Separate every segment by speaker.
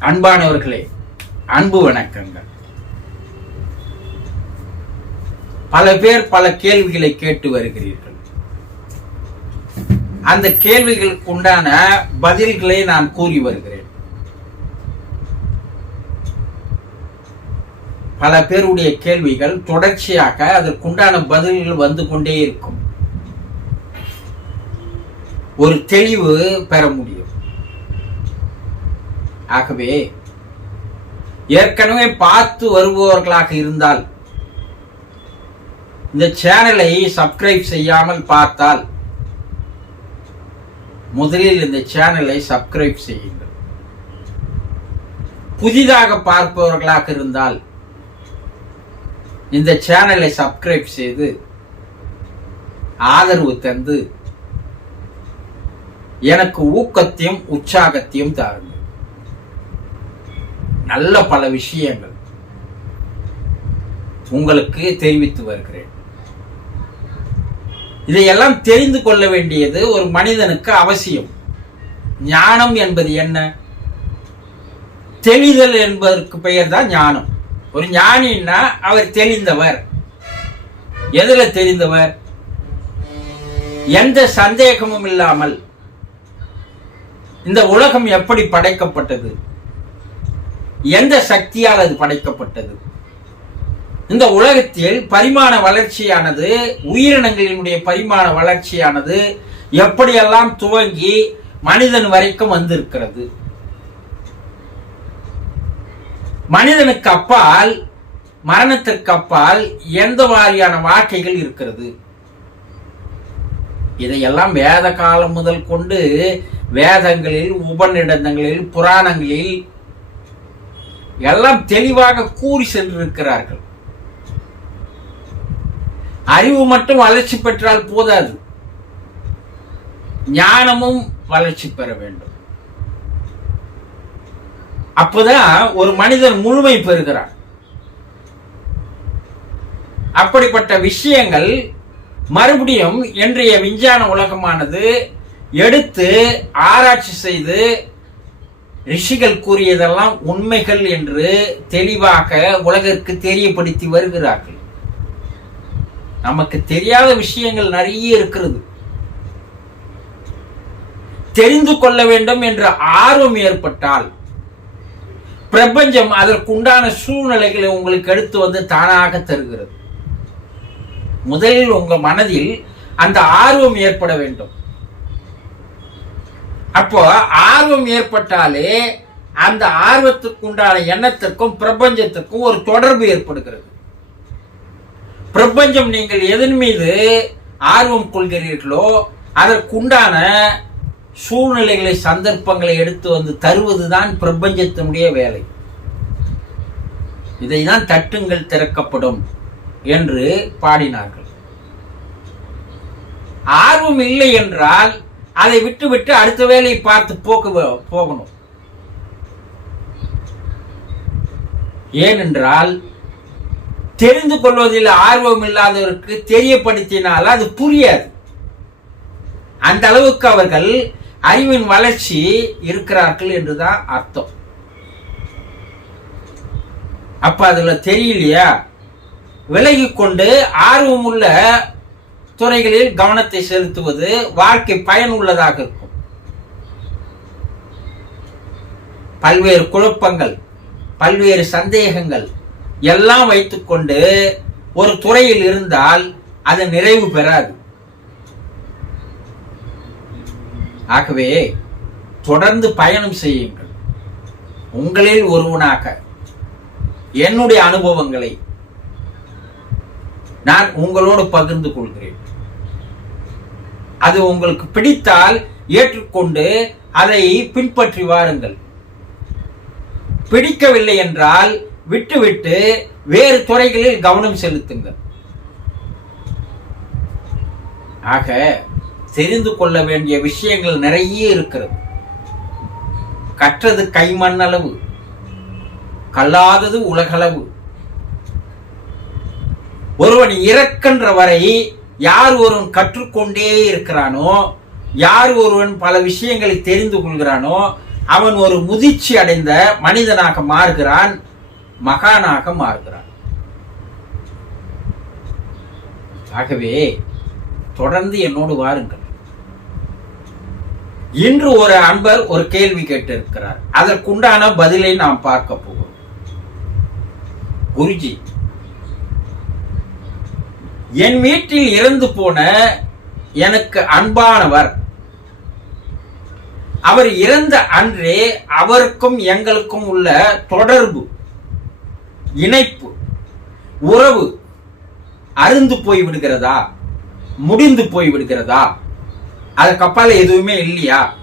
Speaker 1: அன்பானவர்களே அன்பு வணக்கங்கள். பல பேர் பல கேள்விகளை கேட்டு வருகிறீர்கள். அந்த கேள்விகளுக்கு உண்டான பதில்களை நான் கூறி வருகிறேன். பல பேருடைய கேள்விகள் தொடர்ச்சியாக அதற்குண்டான பதில்கள் வந்து கொண்டே இருக்கும். ஒரு தெளிவு பெற முடியும். ஆகவே ஏற்கனவே பார்த்து வருபவர்களாக இருந்தால் இந்த சேனலை சப்ஸ்கிரைப் செய்யாமல் பார்த்தால் முதலில் இந்த சேனலை சப்ஸ்கிரைப் செய்யுங்கள். புதிதாக பார்ப்பவர்களாக இருந்தால் இந்த சேனலை சப்ஸ்கிரைப் செய்து ஆதரவு தந்து எனக்கு ஊக்கத்தையும் உற்சாகத்தையும் தாருங்கள். நல்ல பல விஷயங்கள். உங்களுக்கு தெரிவித்து வருகிறேன். இதையெல்லாம் தெரிந்து கொள்ள வேண்டியது ஒரு மனிதனுக்கு அவசியம். ஞானம் என்பது என்ன? தெளிதல் என்பதற்கு பெயர் தான் ஞானம். ஒரு ஞானின்னா அவர் தெளிந்தவர். எதுல தெரிந்தவர் எந்த சந்தேகமும் இல்லாமல். இந்த உலகம் எப்படி படைக்கப்பட்டது? எந்த சக்தியால் அது படைக்கப்பட்டது? இந்த உலகத்தில் பரிமாண வளர்ச்சியானது உயிரினங்களினுடைய பரிமாண வளர்ச்சியானது எப்படியெல்லாம் துவங்கி மனிதன் வரைக்கும் வந்திருக்கிறது? மனிதனுக்கு அப்பால் மரணத்திற்கு அப்பால் எந்த மாதிரியான வாழ்க்கைகள் இருக்கிறது? இதையெல்லாம் வேத காலம் முதல் கொண்டு வேதங்களில் உபநிடதங்களில் புராணங்களில் எல்லாம் தெளிவாக கூறி சென்றிருக்கிறார்கள். அறிவு மட்டும் வளர்ச்சி பெற்றால் போதாது. ஞானமும் வளர்ச்சி பெற வேண்டும். அப்போதான் ஒரு மனிதன் முழுமை பெறுகிறான். அப்படிப்பட்ட விஷயங்கள் மறுபடியும் இன்றைய விஞ்ஞான உலகமானது எடுத்து ஆராய்ச்சி செய்து ரிஷிகள் கூறியதெல்லாம் உண்மைகள் என்று தெளிவாக உலகிற்கு தெரியப்படுத்தி வருகிறார்கள். நமக்கு தெரியாத விஷயங்கள் நிறைய இருக்கிறது. தெரிந்து கொள்ள வேண்டும் என்ற ஆர்வம் ஏற்பட்டால் பிரபஞ்சம் அதற்குண்டான சூழ்நிலைகளை உங்களுக்கு எடுத்து வந்து தானாக தருகிறது. முதலில் உங்க மனதில் அந்த ஆர்வம் ஏற்பட வேண்டும். அப்போ ஆர்வம் ஏற்பட்டாலே அந்த ஆர்வத்துக்கு உண்டான எண்ணத்திற்கும் பிரபஞ்சத்திற்கும் ஒரு தொடர்பு ஏற்படுகிறது. பிரபஞ்சம் நீங்கள் எதன் மீது ஆர்வம் கொள்கிறீர்களோ அதற்குண்டான சூழ்நிலைகளை சந்தர்ப்பங்களை எடுத்து வந்து தருவதுதான் பிரபஞ்சத்தினுடைய வேலை. இதை தான் தட்டுங்கள் திறக்கப்படும் என்று பாடினார்கள். ஆர்வம் இல்லை என்றால் அதை விட்டு விட்டு அடுத்த வேலையை பார்த்து போக்கு போகணும். ஏனென்றால் தெரிந்து கொள்வதில் ஆர்வம் இல்லாதவருக்கு தெரியப்படுத்தினால் அது புரியாது. அந்த அளவுக்கு அவர்கள் அறிவின் வளர்ச்சி இருக்கிறார்கள் என்றுதான் அர்த்தம். அப்ப அதுல தெரியலையா? விலகி கொண்டு ஆர்வம் உள்ள துறைகளில் கவனத்தை செலுத்துவது வாழ்க்கை பயனுள்ளதாக இருக்கும். பல்வேறு குழப்பங்கள் பல்வேறு சந்தேகங்கள் எல்லாம் வைத்துக்கொண்டு ஒரு துறையில் இருந்தால் அது நிறைவு பெறாது. ஆகவே தொடர்ந்து பயணம் செய்யுங்கள். உங்களில் ஒருவனாக என்னுடைய அனுபவங்களை நான் உங்களோடு பகிர்ந்து கொள்கிறேன். அது உங்களுக்கு பிடித்தால் ஏற்றுக்கொண்டு அதை பின்பற்றி வாருங்கள். பிடிக்கவில்லை என்றால் விட்டுவிட்டு வேறு துறைகளில் கவனம் செலுத்துங்கள். ஆக தெரிந்து கொள்ள வேண்டிய விஷயங்கள் நிறைய இருக்கிறது. கற்றது கைமண் அளவு கல்லாதது உலகளவு. ஒருவன் இறக்கின்ற வரை யார் ஒருவன் கற்றுக்கொண்டே இருக்கிறானோ யார் ஒருவன் பல விஷயங்களை தெரிந்து கொள்கிறானோ அவன் ஒரு முதிர்ச்சி அடைந்த மனிதனாக மாறுகிறான் மகானாக மாறுகிறான். ஆகவே தொடர்ந்து என்னோடு வாருங்கள். இன்று ஒரு அன்பர் ஒரு கேள்வி கேட்டிருக்கிறார். அதற்குண்டான பதிலை நாம் பார்க்க போகிறோம். குருஜி என் வீட்டில் இறந்து போன எனக்கு அன்பானவர். அவர் இறந்த அன்றே அவருக்கும் எங்களுக்கும் உள்ள தொடர்பு இணைப்பு உறவு அருந்து போய் விடுகிறதா? முடிந்து போய் விடுகிறதா? அதுக்கப்பால எதுவுமே இல்லையா?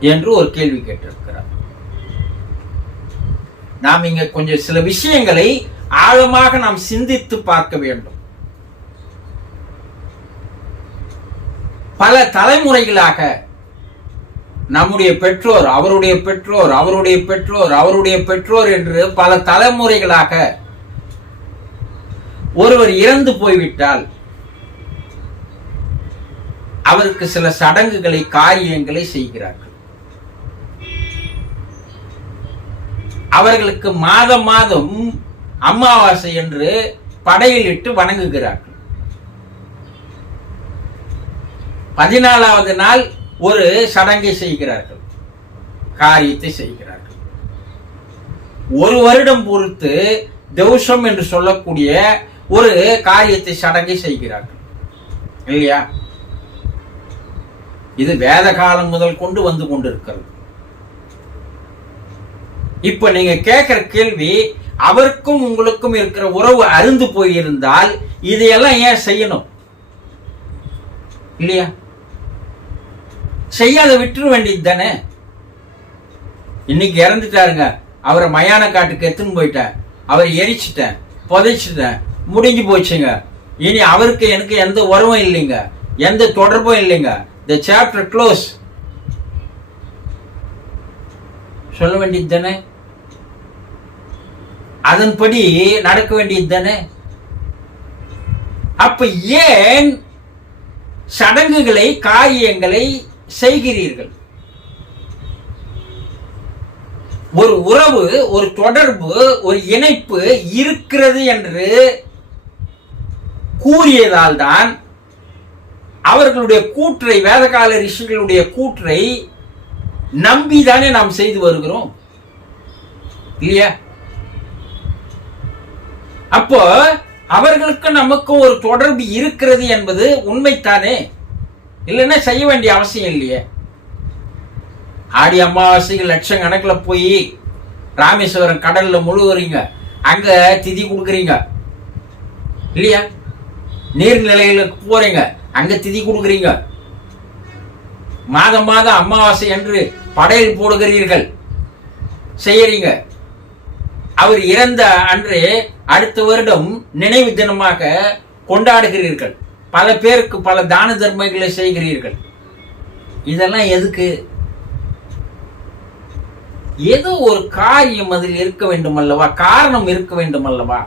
Speaker 1: என்று ஒரு கேள்வி கேட்டிருக்கிறார். நாம் இங்க கொஞ்சம் சில விஷயங்களை ஆழமாக நாம் சிந்தித்து பார்க்க வேண்டும். பல தலைமுறைகளாக நம்முடைய பெற்றோர் அவருடைய பெற்றோர் அவருடைய பெற்றோர் அவருடைய பெற்றோர் என்று பல தலைமுறைகளாக ஒருவர் இறந்து போய்விட்டால் அவருக்கு சில சடங்குகளை காரியங்களை செய்கிறார்கள். அவர்களுக்கு மாதம் மாதம் அமாவாசை என்று படையிலிட்டு வணங்குகிறார்கள். பதினாலாவது நாள் ஒரு சடங்கை செய்கிறார்கள். காரியத்தை செய்கிறார்கள். ஒரு வருடம் பொறுத்து தௌஷம் என்று சொல்லக்கூடிய ஒரு காரியத்தை சடங்கை செய்கிறார்கள். இல்லையா? இது வேத காலம் முதல் கொண்டு வந்து கொண்டிருக்கிறது. இப்ப நீங்க கேட்கிற கேள்வி அவருக்கும் உங்களுக்கும் இருக்கிற உறவு அருந்து போயிருந்தால் இதையெல்லாம் ஏன் செய்யணும்? இல்லையா? செய்யாத விட்டுற வேண்டியது தானே? இன்னைக்கு இறந்துட்டாருங்க. அவரை மயான காட்டுக்கு எத்துன்னு போயிட்டேன் அவரை எரிச்சிட்டேன் புதைச்சிட்டேன் முடிஞ்சு போச்சுங்க. இனி அவருக்கு எனக்கு எந்த உறவும் இல்லைங்க. எந்த தொடர்பும் இல்லைங்க. த சாப்டர் க்ளோஸ் சொல்ல வேண்டியது தானே? அதன்படி நடக்க வேண்டியது தானே? அப்ப ஏன் சடங்குகளை காரியங்களை செய்கிறீர்கள்? ஒரு உறவு ஒரு தொடர்பு ஒரு இணைப்பு இருக்கிறது என்று கூறியதால் தான் அவர்களுடைய கூற்றை வேதகால ரிஷிகளுடைய கூற்றை நம்பிதானே நாம் செய்து வருகிறோம்? இல்லையா? அப்போ அவர்களுக்கு நமக்கும் ஒரு தொடர்பு இருக்கிறது என்பது உண்மைத்தானே? இல்லைன்னா செய்ய வேண்டிய அவசியம் இல்லையே. ஆடி அமாவாசைக்கு லட்சம் கணக்கில் போய் ராமேஸ்வரம் கடலில் முழுகுறீங்க. அங்க திதி கொடுக்குறீங்க. இல்லையா? நீர்நிலைகளுக்கு போறீங்க. அங்க திதி கொடுக்குறீங்க. மாதம் மாதம் அமாவாசை என்று படையல் போடுகிறீர்கள். செய்யறீங்க. அவர் இறந்த அன்று அடுத்த வருடம் நினைவு தினமாக கொண்டாடுகிறீர்கள். பல பேருக்கு பல தான தர்மங்களை செய்கிறீர்கள். இதெல்லாம் எதுக்கு? ஏதோ ஒரு காரியம் அதில் இருக்க வேண்டும் அல்லவா? காரணம் இருக்க வேண்டும் அல்லவா?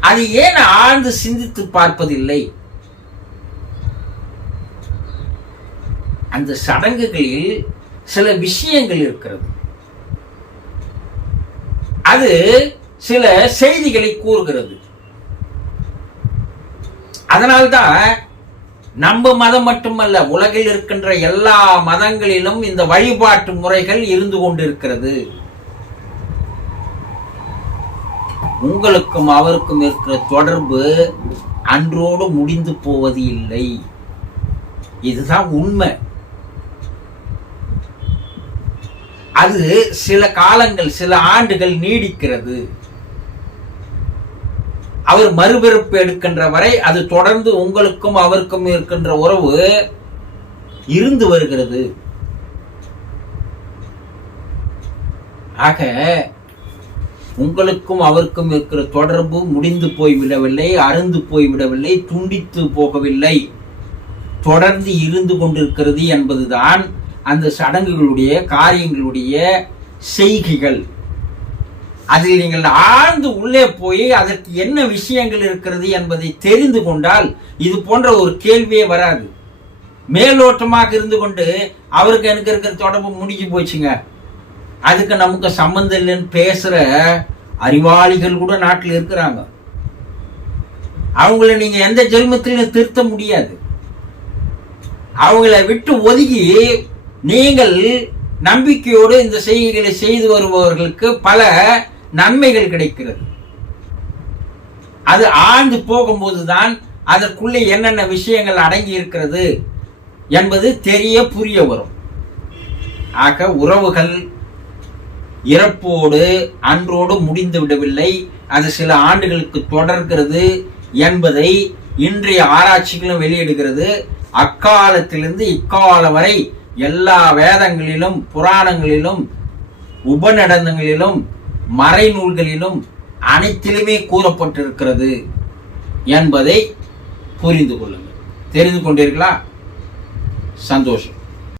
Speaker 1: அது ஏன் ஆழ்ந்து சிந்தித்து பார்ப்பதில்லை? அந்த சடங்குகளில் சில விஷயங்கள் இருக்கிறது. அது சில செய்திகளை கூறுகிறது. அதனால்தான் நம்ம மதம் மட்டுமல்ல உலகில் இருக்கின்ற எல்லா மதங்களிலும் இந்த வழிபாட்டு முறைகள் இருந்து கொண்டிருக்கிறது. உங்களுக்கும் அவருக்கும் இருக்கிற தொடர்பு அன்றோடு முடிந்து போவது இல்லை. இதுதான் உண்மை. அது சில காலங்கள் சில ஆண்டுகள் நீடிக்கிறது. அவர் மறுபிறப்பு எடுக்கின்ற வரை அது தொடர்ந்து உங்களுக்கும் அவருக்கும் இருக்கின்ற உறவு இருந்து வருகிறது. ஆக உங்களுக்கும் அவருக்கும் இருக்கிற தொடர்பு முடிந்து போய்விடவில்லை அருந்து போய்விடவில்லை துண்டித்து போகவில்லை. தொடர்ந்து இருந்து கொண்டிருக்கிறது என்பதுதான் அந்த சடங்குகளுடைய காரியங்களுடைய செய்கைகள். அதில் நீங்கள் ஆழ்ந்து உள்ளே போய் அதற்கு என்ன விஷயங்கள் இருக்கிறது என்பதை தெரிந்து கொண்டால் இது போன்ற ஒரு கேள்வியே வராது. மேலோட்டமாக இருந்து கொண்டு அவருக்கு எனக்கு இருக்கிற தொடர்பு முடிஞ்சு போச்சுங்க. அதுக்கு நமக்கு சம்மந்தம் இல்லைன்னு பேசுற அறிவாளிகள் கூட நாட்டில் இருக்கிறாங்க. அவங்கள நீங்க எந்த ஜென்மத்திலையும் திருத்த முடியாது. அவங்கள விட்டு ஒதுக்கி நீங்கள் நம்பிக்கையோடு இந்த செய்கைகளை செய்து வருபவர்களுக்கு பல நன்மைகள் கிடைக்கிறது. அது ஆழ்ந்து போகும்போதுதான் அதற்குள்ளே என்னென்ன விஷயங்கள் அடங்கி இருக்கிறது என்பது தெரிய புரிய வரும். ஆக உறவுகள் இறப்போடு அன்றோடு முடிந்து விடவில்லை. அது சில ஆண்டுகளுக்கு தொடர்கிறது என்பதை இன்றைய ஆராய்ச்சிகளும் வெளியிடுகிறது. அக்காலத்திலிருந்து இக்காலம் வரை எல்லா வேதங்களிலும் புராணங்களிலும் உபநடனங்களிலும் மறைநூல்களிலும் அனைத்திலுமே கூறப்பட்டிருக்கிறது என்பதை புரிந்து கொள்ளுங்கள். தெரிந்து கொண்டீர்களா? சந்தோஷம்.